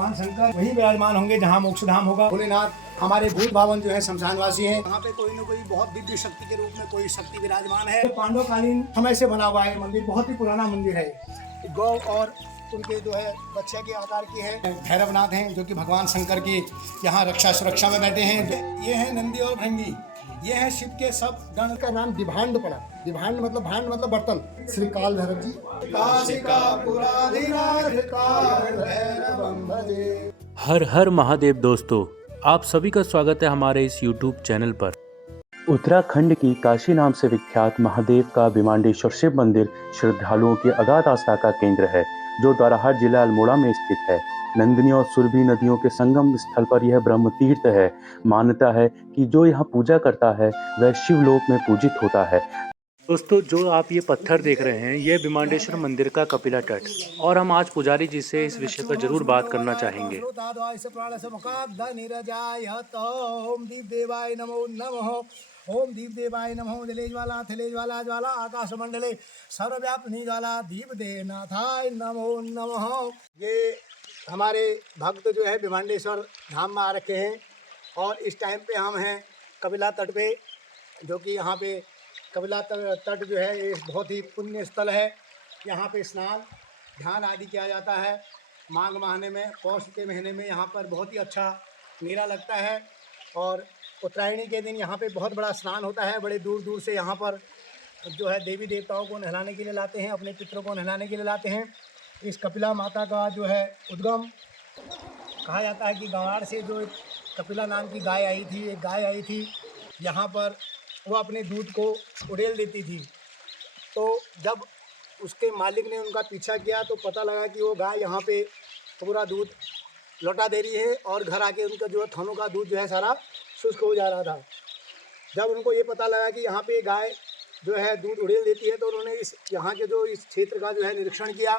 भगवान शंकर वही विराजमान होंगे जहाँ मोक्ष धाम होगा। भोलेनाथ हमारे भूत भावन जो है शमशानवासी हैं। यहाँ पे कोई न कोई बहुत दिव्य शक्ति के रूप में कोई शक्ति विराजमान है। पांडव कालीन समय से बना हुआ है मंदिर, बहुत ही पुराना मंदिर है। गौ और उनके जो है बच्चे के आकार की है। भैरवनाथ हैं जो कि भगवान शंकर की यहाँ रक्षा सुरक्षा में बैठे हैं। ये है नंदी और भृंगी, ये है शिव के सब गण। का नाम दिभांड पड़ा। दिभांड मतलब भांड मतलब बर्तन। श्री काल भैरव जी। हर हर महादेव। दोस्तों, आप सभी का स्वागत है हमारे इस YouTube चैनल पर। उत्तराखंड की काशी नाम से विख्यात महादेव का भिमांडेश्वर शिव मंदिर श्रद्धालुओं की अगाध आस्था का केंद्र है, जो द्वाराहाट जिला अल्मोड़ा में स्थित है। नंदिनी और सुरभि नदियों के संगम स्थल पर यह ब्रह्म तीर्थ है। मान्यता है कि जो यहाँ पूजा करता है वह शिवलोक में पूजित होता है। दोस्तों, जो आप ये पत्थर देख रहे हैं, ये भिमांडेश्वर मंदिर का कपिला तट, और हम आज पुजारी जी से इस विषय पर जरूर बात करना चाहेंगे। ओम दीप देवाय नमो। जलेज्वाला थिलेज्वाला ज्वाला आकाश मंडले सर्वव्यापिनी ज्वाला दीप देनाथाय नमो नमः। ये हमारे भक्त जो है भिमांडेश्वर धाम में आ रखे हैं और इस टाइम पे हम हैं कपिला तट पे, जो कि यहाँ पे कपिला तट जो है ये बहुत ही पुण्य स्थल है। यहाँ पे स्नान ध्यान आदि किया जाता है। माघ महीने में, पौष के महीने में यहाँ पर बहुत ही अच्छा मेला लगता है और उत्तरायणी के दिन यहाँ पे बहुत बड़ा स्नान होता है। बड़े दूर दूर से यहाँ पर जो है देवी देवताओं को नहलाने के लिए लाते हैं, अपने पितरों को नहलाने के लिए लाते हैं। इस कपिला माता का जो है उद्गम कहा जाता है कि गंवार से जो कपिला नाम की गाय आई थी, एक गाय आई थी यहाँ पर, वो अपने दूध को उड़ेल देती थी। तो जब उसके मालिक ने उनका पीछा किया तो पता लगा कि वो गाय यहाँ पे पूरा दूध लौटा दे रही है और घर आके उनका जो है थनों का दूध जो है सारा शुष्क हो जा रहा था। जब उनको ये पता लगा कि यहाँ पे गाय जो है दूध उड़ेल देती है तो उन्होंने इस यहाँ के जो इस क्षेत्र का जो है निरीक्षण किया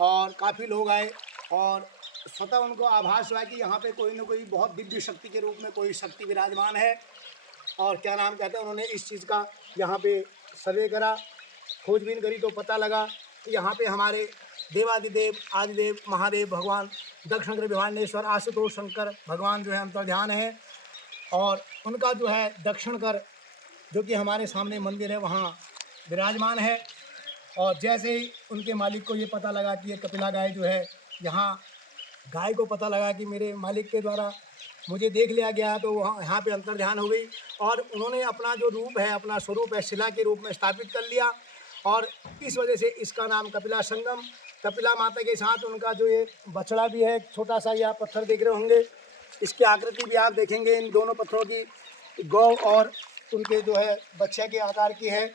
और काफ़ी लोग आए और स्वतः उनको आभास हुआ कि यहाँ पे कोई न कोई बहुत दिव्य शक्ति के रूप में कोई शक्ति विराजमान है। और क्या नाम कहते हैं, उन्होंने इस चीज़ का यहाँ पे सर्वे करा, खोजबीन करी तो पता लगा कि यहाँ पे हमारे देवादिदेव आदिदेव महादेव भगवान दक्षिण भिमांडेश्वर आशुतोष शंकर भगवान जो है अंतर्ध्यान है। और उनका जो है दक्षिण कर जो कि हमारे सामने मंदिर है वहाँ विराजमान है। और जैसे ही उनके मालिक को ये पता लगा कि ये कपिला गाय जो है, यहाँ गाय को पता लगा कि मेरे मालिक के द्वारा मुझे देख लिया गया, तो वहाँ यहाँ पे अंतर्ध्यान हो गई और उन्होंने अपना जो रूप है, अपना स्वरूप है, शिला के रूप में स्थापित कर लिया। और इस वजह से इसका नाम कपिला संगम। कपिला माता के साथ उनका जो ये बछड़ा भी है, छोटा सा, ये आप पत्थर देख रहे होंगे, इसकी आकृति भी आप देखेंगे इन दोनों पत्थरों की, गौ और उनके जो है बच्चे के आकार की है।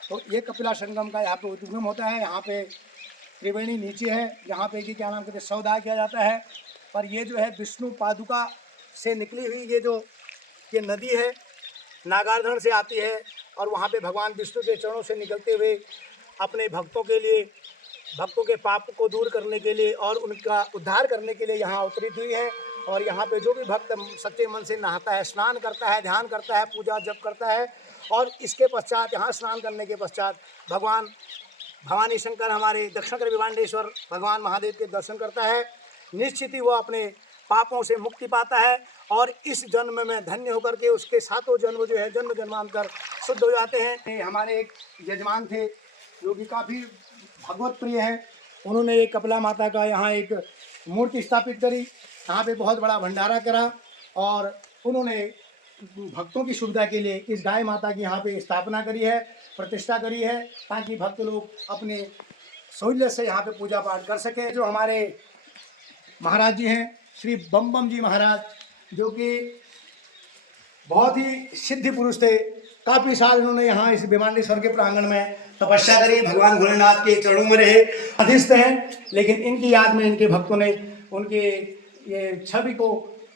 तो ये कपिला संगम का यहाँ पे उद्गम होता है। यहाँ पे त्रिवेणी नीचे है, यहाँ पे कि क्या नाम कहते हैं सौदा किया जाता है। पर ये जो है विष्णु पादुका से निकली हुई ये नदी है, नागार्धन से आती है और वहाँ पे भगवान विष्णु के चरणों से निकलते हुए अपने भक्तों के लिए, भक्तों के पाप को दूर करने के लिए और उनका उद्धार करने के लिए यहाँ अवतरित हुई है। और यहाँ पे जो भी भक्त सच्चे मन से नहाता है, स्नान करता है, ध्यान करता है, पूजा जप करता है और इसके पश्चात यहाँ स्नान करने के पश्चात भगवान भवानी शंकर हमारे दक्षिण भिमांडेश्वर भगवान महादेव के दर्शन करता है। निश्चित ही वो अपने पापों से मुक्ति पाता है और इस जन्म में धन्य होकर के उसके सातों जन्म जो है जन्म जन्मांतर शुद्ध हो जाते हैं। हमारे एक यजमान थे जो कि काफ़ी भगवत प्रिय हैं, उन्होंने एक कपिला माता का यहाँ एक मूर्ति स्थापित करी, यहाँ पे बहुत बड़ा भंडारा करा और उन्होंने भक्तों की सुविधा के लिए इस गाय माता की यहाँ पे स्थापना करी है, प्रतिष्ठा करी है, ताकि भक्त लोग अपने सहूलियत से यहाँ पे पूजा पाठ कर सकें। जो हमारे महाराज जी हैं श्री बम बम जी महाराज, जो कि बहुत ही सिद्धि पुरुष थे, काफ़ी साल इन्होंने यहाँ इस भिमांडेश्वर के प्रांगण में तपस्या करी, भगवान भोलेनाथ के चरणों में रहे, अधिस्थ हैं। लेकिन इनकी याद में इनके भक्तों ने उनके ये छवि को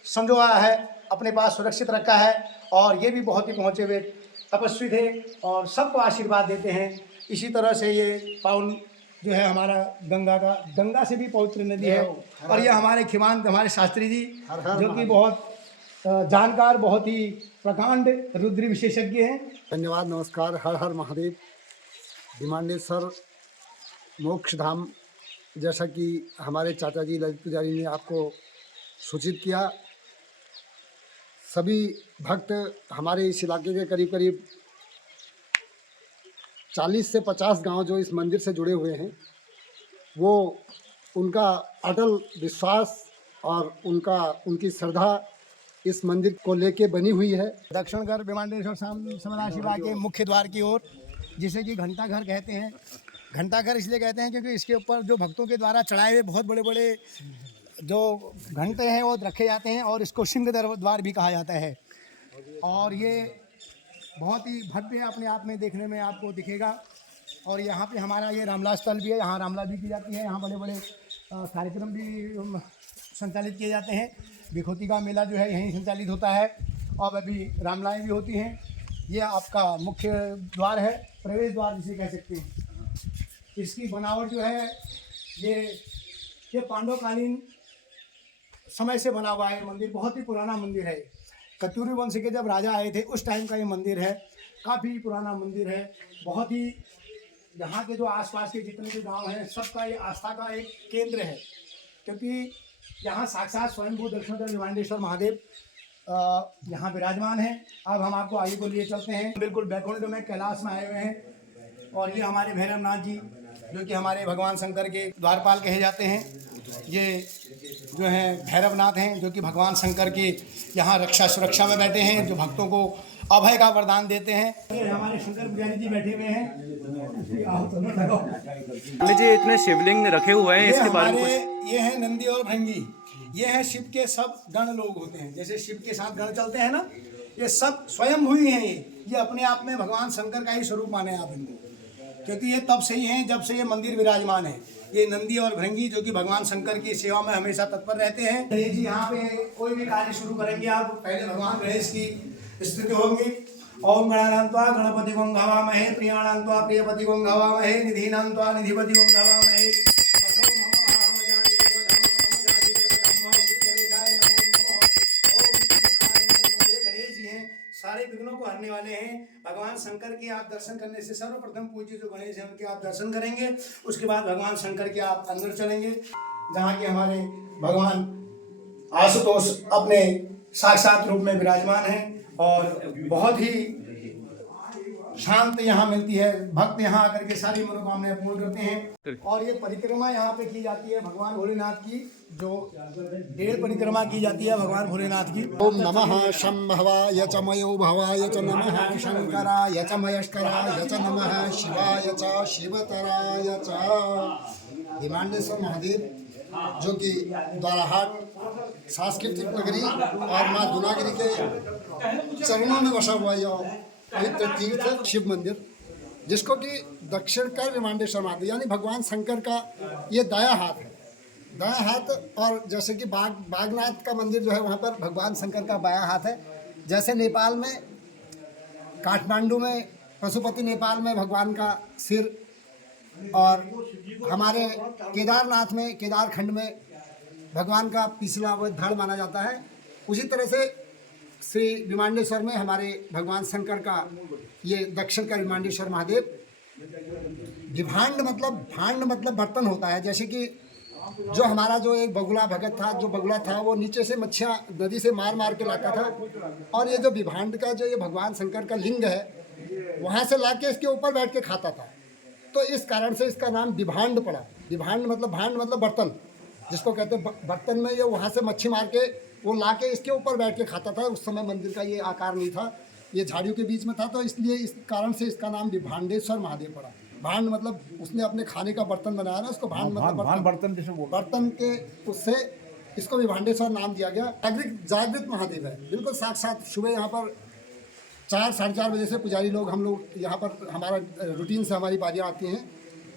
संजोया है, अपने पास सुरक्षित रखा है और ये भी बहुत ही पहुँचे हुए तपस्वी थे और सबको आशीर्वाद देते हैं। इसी तरह से ये पावन जो है हमारा गंगा से भी पवित्र नदी है। और ये हमारे खिमान हमारे शास्त्री जी जो कि बहुत जानकार, बहुत ही प्रकांड रुद्र विशेषज्ञ हैं। धन्यवाद, नमस्कार। हर हर महादेव। भिमांडेश्वर मोक्ष धाम जैसा कि हमारे चाचा जी ललित पुजारी ने आपको सूचित किया, सभी भक्त हमारे इस इलाके के करीब करीब 40 से 50 गांव जो इस मंदिर से जुड़े हुए हैं, वो उनका अटल विश्वास और उनकी श्रद्धा इस मंदिर को लेके बनी हुई है। दक्षिण घर विमांडेश्वर समरा शिवा के मुख्य द्वार की ओर, जिसे कि घंटा घर कहते हैं। घंटा घर इसलिए कहते हैं क्योंकि इसके ऊपर जो भक्तों के द्वारा चढ़ाए हुए बहुत बड़े बड़े जो घंटे हैं वो रखे जाते हैं, और इसको सिंह द्वार भी कहा जाता है। और ये बहुत ही भव्य अपने आप में देखने में आपको दिखेगा। और यहाँ पे हमारा ये रामला स्थल भी है, यहाँ रामला भी की जाती है, यहाँ बड़े बड़े कार्यक्रम भी संचालित किए जाते हैं। बिखोती का मेला जो है यहीं संचालित होता है, और अभी रामलाएँ भी होती हैं। ये आपका मुख्य द्वार है, प्रवेश द्वार जिसे कह सकते हैं। इसकी बनावट जो है ये पांडवकालीन समय से बना हुआ है मंदिर, बहुत ही पुराना मंदिर है। कत्यूरी वंश के जब राजा आए थे उस टाइम का ये मंदिर है, काफ़ी पुराना मंदिर है। बहुत ही यहाँ के जो आसपास के जितने भी गांव हैं सबका ये आस्था का एक केंद्र है, क्योंकि यहाँ साक्षात स्वयंभू दक्षिणेश्वर विमांडेश्वर महादेव यहाँ विराजमान हैं। अब हम आपको आगे को लिए चलते हैं, बिल्कुल बैकुंठ में कैलाश में आए हुए हैं। और ये हमारे भैरवनाथ जी जो कि हमारे भगवान शंकर के द्वारपाल कहे जाते हैं, ये जो हैं भैरवनाथ हैं, जो कि भगवान शंकर की यहाँ रक्षा सुरक्षा में बैठे हैं, जो भक्तों को अभय का वरदान देते हैं। ये हमारे शंकर पुजारी जी बैठे हुए हैं। जी इतने शिवलिंग रखे हुए हैं, इसके बारे में कुछ? ये है नंदी और भृंगी, ये है शिव के सब गण लोग होते हैं। जैसे शिव के साथ गण चलते हैं ना, ये सब स्वयं हुई हैं। ये अपने आप में भगवान शंकर का ही स्वरूप माने आप इनको, क्योंकि ये तब से ही हैं जब से ये मंदिर विराजमान है। ये नंदी और भृंगी जो कि भगवान शंकर की सेवा में हमेशा तत्पर रहते हैं। गणेश जी यहाँ पे कोई भी कार्य शुरू करेंगे आप, पहले भगवान गणेश की स्तुति होगी। ओम गणानान्त्वा गणपति गं हवामहे, प्रियाणान्त्वा प्रियपति गं हवामहे, निधीनान्त्वा निधिपति गं हवामहे। गणेश जी हैं, सारे विघ्नों को हरने वाले हैं। भगवान शंकर के आप दर्शन करने से सर्वप्रथम पूज्य जो गणेश हैं उनके आप दर्शन करेंगे, उसके बाद भगवान शंकर के आप अंदर चलेंगे, जहाँ के हमारे भगवान आशुतोष अपने साक्षात रूप में विराजमान हैं। और बहुत ही शांत यहाँ मिलती है, भक्त यहाँ आकर के सारी मनोकामनाएं पूर्ण करते हैं। और ये परिक्रमा यहाँ पे की जाती है भगवान भोलेनाथ की, जो 1.5 परिक्रमा की जाती है भगवान भोलेनाथ की। ओम नमः शंभवाय च मयो भवाय च नमः शंकराय च मयस्कराय च नमः शिवाय च शिवतराय च। विमांडेश्वर महादेव जो कि द्वाराहाट सांस्कृतिक नगरी और माँ दुनागिरी के चरणों में बसा हुआ यह पवित्र तीर्थ शिव मंदिर, जिसको कि दक्षिण कर विमांडेश्वर महादेव यानी भगवान शंकर का ये दाया हाथ है। दाया हाथ, और जैसे कि बागनाथ का मंदिर जो है वहाँ पर भगवान शंकर का बाया हाथ है। जैसे नेपाल में काठमांडू में पशुपति नेपाल में भगवान का सिर, और हमारे केदारनाथ में केदारखंड में भगवान का पिछला वो धड़ माना जाता है। उसी तरह से श्री विमांडेश्वर में हमारे भगवान शंकर का ये दक्षिण का विमांडेश्वर महादेव। विभांड मतलब बर्तन होता है। जैसे कि जो हमारा जो एक बगुला भगत था, जो बगुला था वो नीचे से मच्छियाँ नदी से मार मार के लाता था, और ये जो विभांड का जो ये भगवान शंकर का लिंग है वहाँ से ला के इसके ऊपर बैठ के खाता था, तो इस कारण से इसका नाम विभांड पड़ा। विभांड मतलब बर्तन, जिसको कहते हैं बर्तन में ये वहाँ से मच्छी मार के वो ला के इसके ऊपर बैठ के खाता था। उस समय मंदिर का ये आकार नहीं था, ये झाड़ियों के बीच में था, तो इसलिए इस कारण से इसका नाम विभांडेश्वर महादेव पड़ा। भांड मतलब उसने अपने खाने का बर्तन बनाया ना, उसको भांड मतलब बर्तन के उससे इसको विभांडेश्वर नाम दिया गया। जागृत महादेव है, बिल्कुल साक्षात। सुबह यहाँ पर 4 साढ़े 4 बजे से पुजारी लोग हम लोग यहाँ पर हमारा रूटीन से हमारी बारियाँ आती हैं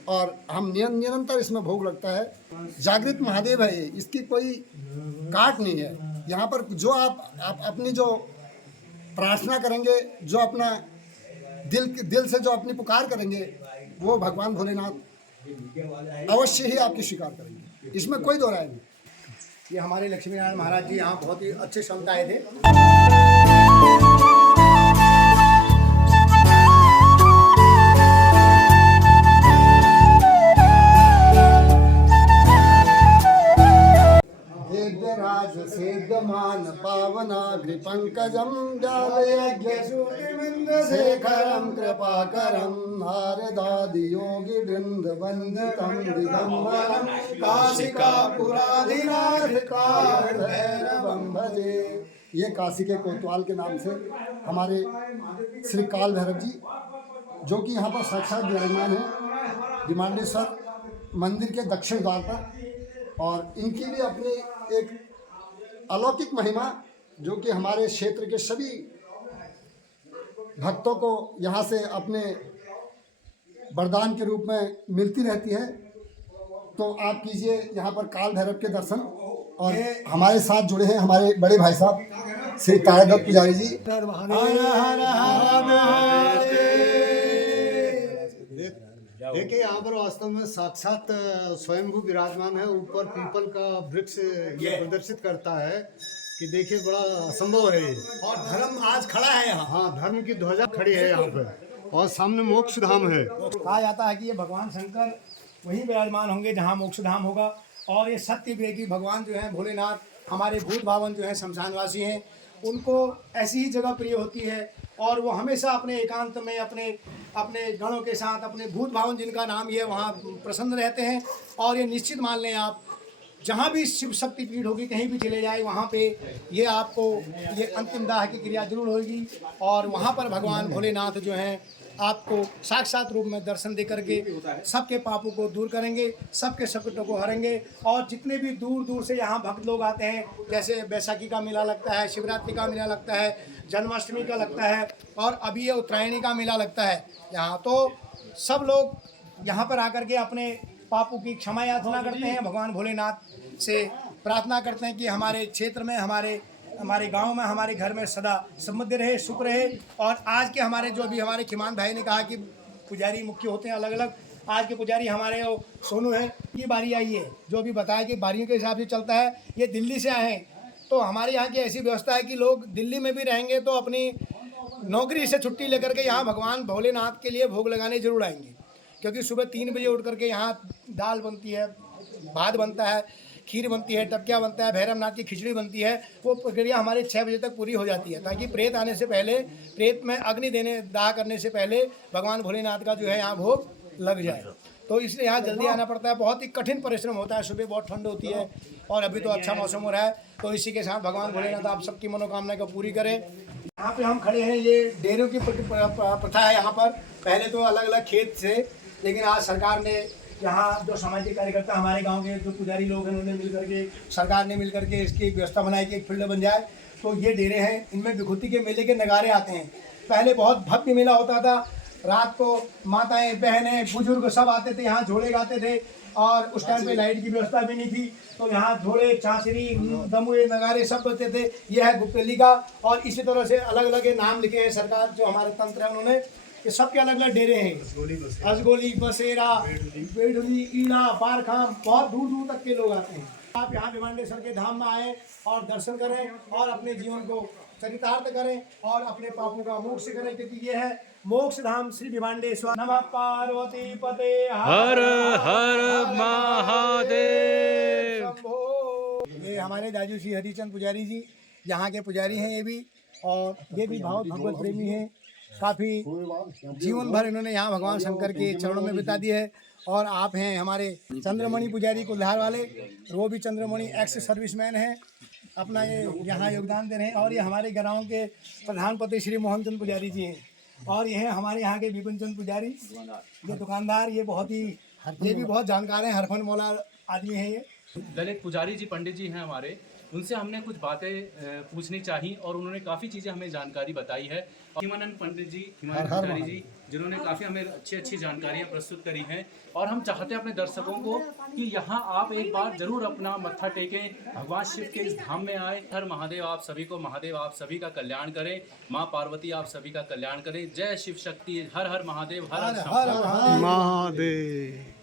और हम निरंतर इसमें भोग लगता है। जागृत महादेव है ये, इसकी कोई काट नहीं है। यहाँ पर जो आप अपनी जो प्रार्थना करेंगे, जो अपना दिल से जो अपनी पुकार करेंगे, वो भगवान भोलेनाथ अवश्य ही आपकी स्वीकार करेंगे, इसमें कोई दो राय नहीं। ये हमारे लक्ष्मी नारायण महाराज जी यहाँ बहुत ही अच्छे संत आए थे। राज सेद्यमान पावनाग्रिपङ्कजं ज्ञानयज्ञसूतिबिन्दुशेखरं कृपाकरं नारदादियोगिवृन्दवन्दितं दिगम्बरं काशिकापुराधिनाथ कालभैरवं भजे। ये काशी के कोतवाल के नाम से हमारे श्री काल भैरव जी, जो कि यहाँ पर साक्षात विराजमान है विमांडेश्वर मंदिर के दक्षिण द्वार पर, और इनकी भी अपनी एक अलौकिक महिमा जो कि हमारे क्षेत्र के सभी भक्तों को यहाँ से अपने वरदान के रूप में मिलती रहती है। तो आप कीजिए यहाँ पर काल भैरव के दर्शन। और हमारे साथ जुड़े हैं हमारे बड़े भाई साहब श्री तारादत्त पुजारी जी। देखिए यहाँ पर वास्तव में साक्षात स्वयंभू विराजमान है। ऊपर पीपल का वृक्ष ये प्रदर्शित करता है कि देखिए बड़ा असंभव है ये। और धर्म आज खड़ा है यहाँ। हाँ, धर्म की ध्वजा खड़ी है यहाँ पर, और सामने मोक्ष धाम है। कहा जाता है कि ये भगवान शंकर वहीं विराजमान होंगे जहाँ मोक्ष धाम होगा। और ये सत्य विवेकी भगवान जो हैं भोलेनाथ, हमारे भूत भावन जो हैं शमशानवासी हैं, उनको ऐसी ही जगह प्रिय होती है। और वो हमेशा अपने एकांत में अपने गणों के साथ, अपने भूत भावन जिनका नाम ही है, वहाँ प्रसन्न रहते हैं। और ये निश्चित मान लें आप, जहाँ भी शिव शक्ति पीठ होगी, कहीं भी चले जाए, वहाँ पे ये आपको ये अंतिम दाह की क्रिया जरूर होगी। और वहाँ पर भगवान भोलेनाथ जो हैं आपको साक्षात रूप में दर्शन दे करके सबके पापों को दूर करेंगे, सबके संकटों को हरेंगे। और जितने भी दूर दूर से यहाँ भक्त लोग आते हैं, जैसे बैसाखी का मेला लगता है, शिवरात्रि का मेला लगता है, जन्माष्टमी का लगता है, और अभी ये उत्तरायणी का मेला लगता है यहाँ, तो सब लोग यहाँ पर आकर के अपने पापों की क्षमा याचना करते हैं, भगवान भोलेनाथ से प्रार्थना करते हैं कि हमारे क्षेत्र में, हमारे गांव में, हमारे घर में सदा समृद्धि रहे, सुख रहे। और आज के हमारे जो अभी हमारे खिमान भाई ने कहा कि पुजारी मुख्य होते हैं अलग अलग, आज के पुजारी हमारे वो सोनू है, ये बारी आई है जो अभी बताया कि बारियों के हिसाब से चलता है। ये दिल्ली से आए हैं, तो हमारे यहाँ की ऐसी व्यवस्था है कि लोग दिल्ली में भी रहेंगे तो अपनी नौकरी से छुट्टी लेकर के यहाँ भगवान भोलेनाथ के लिए भोग लगाने जरूर आएंगे। क्योंकि सुबह 3 बजे उठ करके यहाँ दाल बनती है, भात बनता है, खीर बनती है, टपकिया बनता है, भैरवनाथ की खिचड़ी बनती है। वो प्रक्रिया हमारे 6 बजे तक पूरी हो जाती है, ताकि प्रेत आने से पहले, प्रेत में अग्नि देने दाह करने से पहले भगवान भोलेनाथ का जो है यहाँ भोग लग जाए। तो इसलिए यहाँ जल्दी आना पड़ता है। बहुत ही कठिन परिश्रम होता है, सुबह बहुत ठंड होती है, और अभी तो अच्छा मौसम हो रहा है। तो इसी के साथ भगवान भोलेनाथ आप सबकी मनोकामना को पूरी करें। यहाँ पे हम खड़े हैं, ये डेयरियों की प्रथा है यहाँ पर। पहले तो अलग अलग खेत थे, लेकिन आज सरकार ने यहाँ जो सामाजिक कार्यकर्ता हमारे गांव के जो पुजारी लोग हैं, उन्होंने मिल करके, सरकार ने मिल करके इसकी व्यवस्था बनाई कि एक फील्ड बन जाए। तो ये डेरे हैं, इनमें विभूति के मेले के नगारे आते हैं। पहले बहुत भव्य मेला होता था, रात को माताएं, बहनें, बुजुर्ग सब आते थे, यहाँ झोड़े गाते थे। और उस टाइम पे लाइट की व्यवस्था भी नहीं थी, तो यहाँ झोड़े, चांचरी, दमुए, नगारे सब बजते थे। ये है गुप्तेली का। और इसी तरह से अलग अलग नाम लिखे हैं सरकार, जो हमारे तंत्र है उन्होंने, ये सबके अलग अलग डेरे हैं। असगोली, बसेरा, बेडुली, ईड़ा, बारखाम, बहुत दूर दूर तक के लोग आते हैं। आप यहाँ विमांडेश्वर के धाम में आए और दर्शन करें और अपने जीवन को चरितार्थ करें और अपने पापों का मोक्ष करें, क्योंकि ये है मोक्ष धाम श्री विमांडेश्वर। नमः पार्वती पते हर हर महादेव। ये हमारे दाजू श्री हरिचंद पुजारी जी यहाँ के पुजारी हैं ये भी, और ये भी बहुत भगवत प्रेमी हैं। काफ़ी जीवन भर इन्होंने यहाँ भगवान शंकर के चरणों में बिता दिए है। और आप हैं हमारे चंद्रमणि पुजारी कुल्हार वाले, वो भी चंद्रमणि एक्स सर्विसमैन हैं, अपना ये यहाँ योगदान दे रहे हैं। और ये हमारे गाँव के प्रधानपति श्री मोहन चंद पुजारी जी हैं। और ये है हमारे यहाँ के विपिन चंद पुजारी, ये दुकानदार, ये भी बहुत जानकार हैं, हरफन मौला आदमी हैं ये। दलित पुजारी जी, पंडित जी हैं हमारे, उनसे हमने कुछ बातें पूछनी चाहिए और उन्होंने काफ़ी चीज़ें हमें जानकारी बताई है। हिमानंद पंडित जी, हिमानंद पुजारी जी, जिन्होंने काफ़ी हमें अच्छी जानकारियाँ प्रस्तुत करी हैं। और हम चाहते हैं अपने दर्शकों को कि यहाँ आप एक बार ज़रूर अपना मत्था टेकें, भगवान शिव के इस धाम में आए। हर महादेव आप सभी को, महादेव आप सभी का कल्याण करें, माँ पार्वती आप सभी का कल्याण करें। जय शिव शक्ति, हर हर महादेव, हर हर महादेव।